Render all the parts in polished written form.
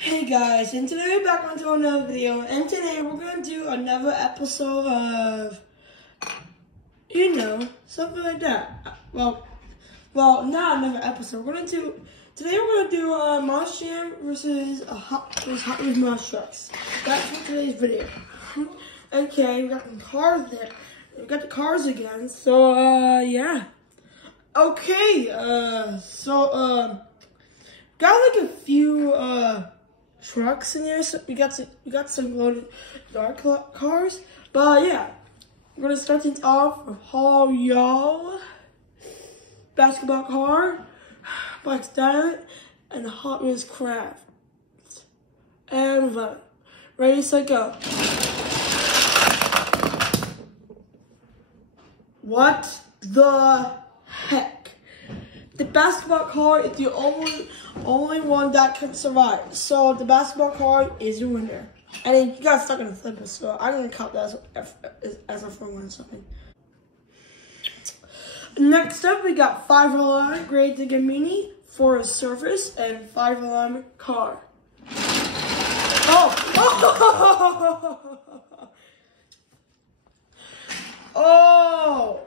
Hey guys, and today we're back onto another video, and today we're going to do another episode of, something like that. Well, not another episode. Today we're going to do Monster Jam versus Hot Wheels Monster Trucks. That's for today's video. Okay, we got the cars there. We got the cars again, so, yeah. Okay, got like a few, trucks in here. So we got some loaded dark cars, but yeah, we're gonna start things off with Hall Y'all basketball car, Black's Diamond, and the Hot Wheels Craft. And ready, set, go. What the heck? The basketball car is the only one that can survive. So the basketball car is your winner. And then you got stuck in the flipper, so I'm gonna count that as a front one or something. Next up, we got 5-alarm Great Digger Mini for a surface and 5-alarm car. Oh!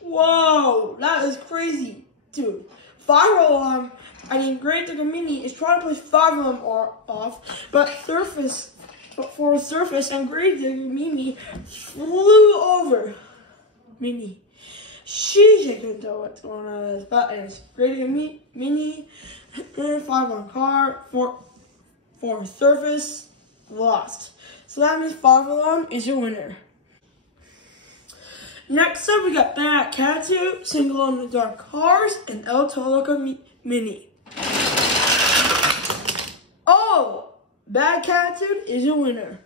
Whoa! That is crazy. Dude, 5-alarm, Great Digger Mini is trying to push 5-alarm off, but for a surface and Great Digger Mini flew over Mini. She couldn't tell what's going on with this, but it's Great Digger Mini, 5-alarm car for surface lost. So that means 5-alarm is your winner. Next up, we got Bad Catsuit, Single on the Dark Cars, and El Toloco Mini. Oh! Bad Catsuit is your winner.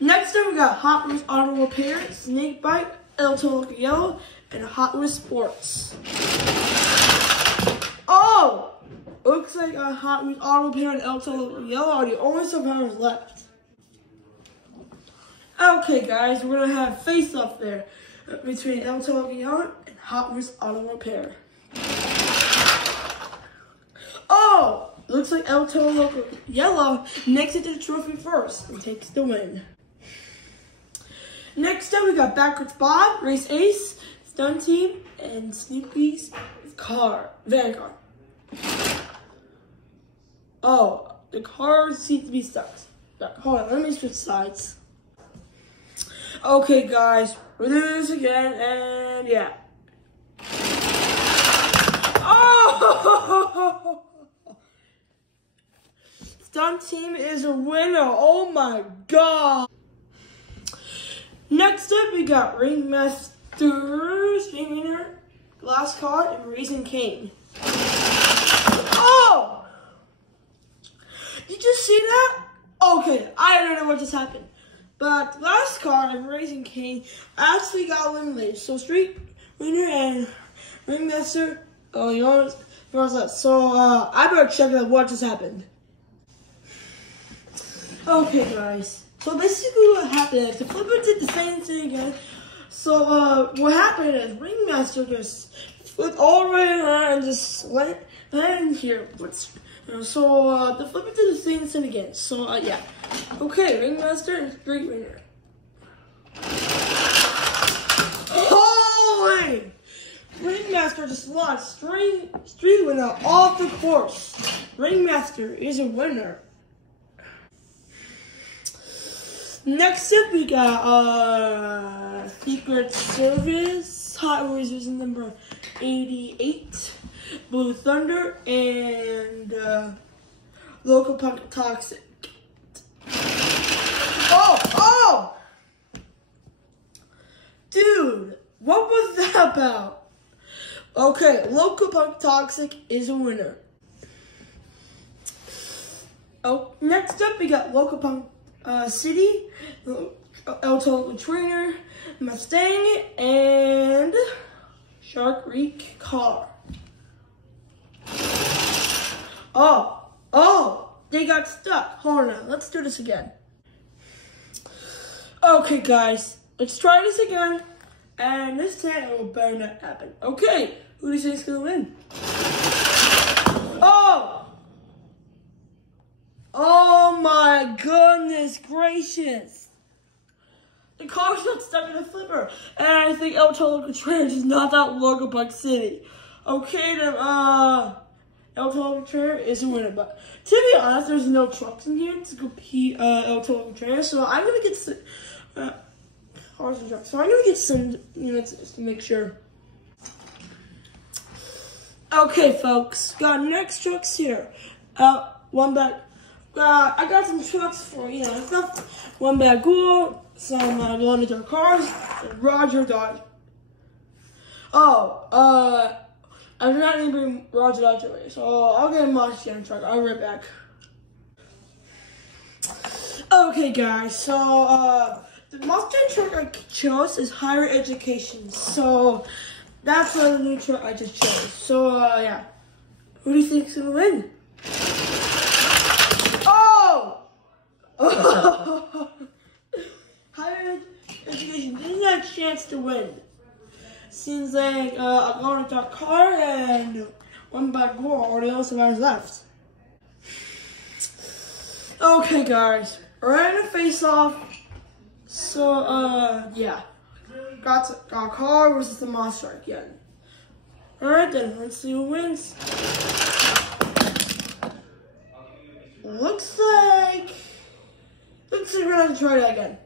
Next up, we got Hot Wheels Auto Repair, Snake Bite, El Toloco Yellow, and Hot Wheels Sports. Oh! Looks like Hot Wheels Auto Repair and El Toloco Yellow are the only survivors left. Okay, guys, we're gonna have face-off there between El Toloco Yellow and Hot Wheels Auto Repair. Oh, looks like El Toloco Yellow makes it to the trophy first and takes the win. Next up, we got Backwards Bob, Race Ace, Stunt Team, and Snoopy's Vanguard. Oh, the car seems to be stuck. Hold on, let me switch sides. Okay, guys, we're doing this again, and yeah. Oh! Stunt Team is a winner. Oh my god. Next up, we got Ringmaster, Stream Winner, Glass Car, and Raising Cane. Oh! Did you see that? Okay, I don't know what just happened. But Glass Car and Raising Cane actually got eliminated. So Street Winner and Ringmaster, yours up. So I better check out what just happened. Okay, guys. So basically what happened is the flipper did the same thing again. So what happened is Ringmaster just flipped all the way around and just landed here. So the flipper did the same thing again. So yeah. Okay, Ringmaster and Street Winner. Holy! Ringmaster just launched Street Winner off the course. Ringmaster is a winner. Next up, we got Secret Service, Hot Wheels using number 88, Blue Thunder, and Local Punk Toxic. Oh! Dude, what was that about? Okay, Local Punk Toxic is a winner. Oh, next up we got Local Punk City, El Toloco Trainer, Mustang, and Shark Reek Car. Oh, they got stuck. Hold on, let's do this again. Okay, guys, let's try this again. And this time it will better not happen. Okay, who do you think is gonna win? Oh! goodness gracious. The car's not stuck in the flipper. And I think El Toro Contreras is not that long of Bike City. Okay, then, El Toro Contreras is a winner. But to be honest, there's no trucks in here to compete El Toro Contreras. So I'm going to get some cars and trucks. So I'm going to get some units to make sure. Okay, folks, got next trucks here. One bag. I got some trucks for stuff. One bag Google, some loaded their cars, and Roger Dodge. I forgot to bring Roger Dodge away, so I'll get a Mustang truck. I'll be right back. Okay, guys, so the Mustang truck I chose is higher education, so that's the new truck I just chose. So, yeah. Who do you think's gonna win? Higher education didn't have a chance to win. Seems like I'm going to that car and one back goal, or the other guys left. Okay, guys. We're in a face-off. So, yeah. Got a car versus the monster again. Alright then, let's see who wins. Looks like we're gonna have to try that again.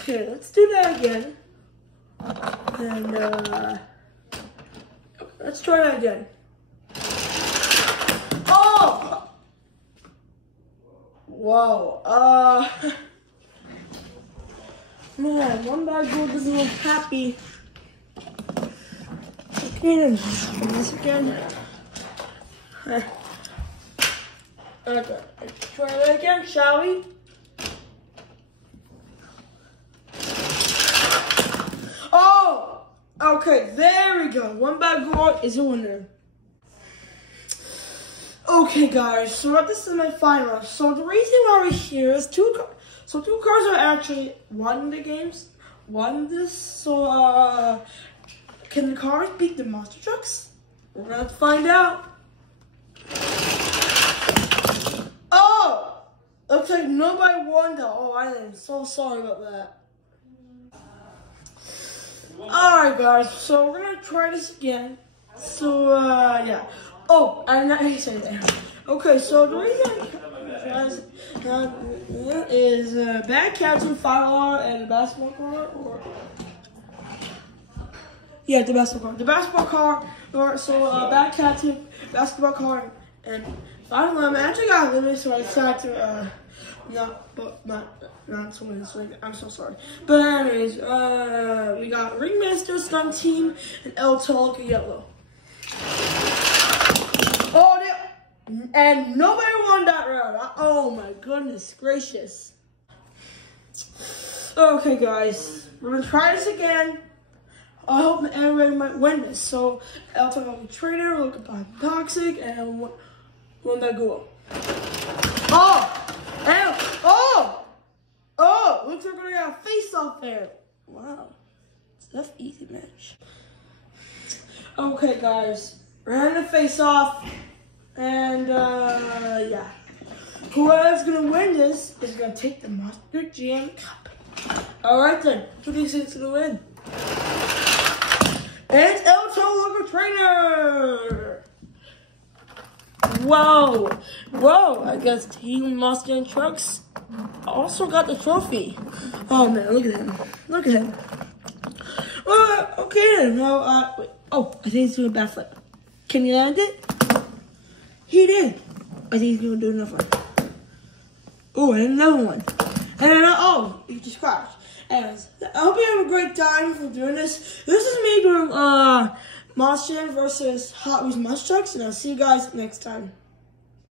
Okay, let's do that again. And let's try that again. Oh! Whoa. Man, one bad goal doesn't look happy. Okay, then let's try this again. Okay, let's try that again, shall we? Oh! Okay, there we go. One bad goal is a winner. Okay, guys, so this is my final. So the reason why we're here is two cars are actually won the games, won this. So, can the cars beat the monster trucks? We're gonna have to find out. Oh! Looks like nobody won though. Oh, I am so sorry about that. Alright, guys, so we're gonna try this again. So, yeah. Oh, I'm not gonna say that. Okay, so the reason is Bad Captain, $5 and a basketball car, or yeah, the basketball car. The basketball car, or so Bad Captain, basketball car, and $5. I actually got limited, so I decided to not to win. So I'm so sorry. But anyways, we got Ringmaster, Stunt Team, and El Toro Yellow. Oh, and nobody won that round. Oh my goodness gracious. Okay, guys, we're gonna try this again. I hope everybody might win this. So, El Toro Trainer, look upon Toxic, and one that go. Oh, looks like we're gonna have a face off there. Wow, that's easy match. Okay, guys, we're in a face off. And, yeah. Whoever's gonna win this is gonna take the Monster Jam Cup. Alright then, who do you think is gonna win? It's El Toro Trainer! Whoa, I guess Team Mustang Trucks also got the trophy. Oh man, look at him. Okay then, now, wait. Oh, I think he's doing a backflip. Can you land it? He did. I think he's gonna do another one. Oh, and another one. And he just crashed. Anyways, I hope you have a great time for doing this. This is me doing Mustang versus Hot Wheels Monster Trucks, and I'll see you guys next time.